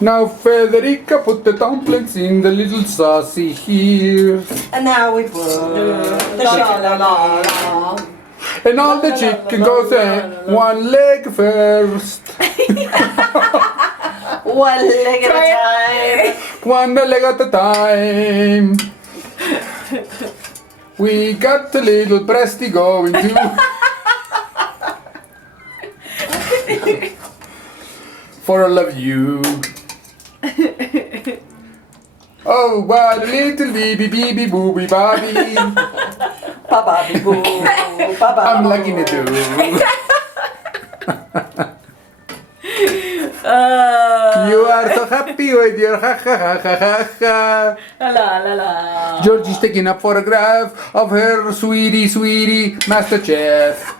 Now Federica put the dumplings in the little saucy here. And now we put the sha-la-la-la. And all the chicken goes in one leg first. One leg at a time. One leg at a time. We got the little breasty going too. For all of you. Oh, what a little baby booby bobby. Ba-ba-bee-boo. I'm liking it too. You are so happy with your ha ha ha ha ha ha. La la la. George is taking a photograph of her sweetie Master Chef.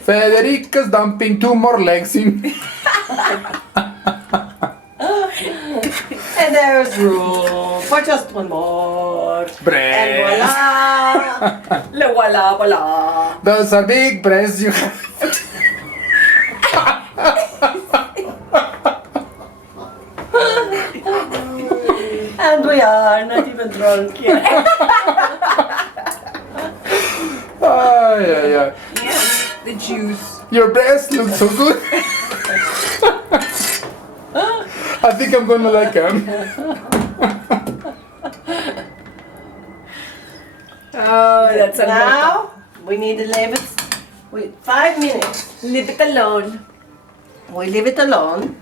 Federica's dumping 2 more legs in. And there's room for just one more. Breast. And voila. La wala wala. Those are big breasts you have. And we are not even drunk yet. Ay, ay, ay. Yes, the juice. Your breasts look so good. I think I'm gonna like them. Oh, that's a Now we need to leave it with 5 minutes. Leave it alone. We leave it alone.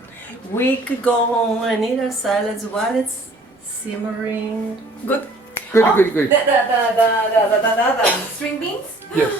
We could go home and eat our salads while it's simmering. Good. Good. The string beans? Yes.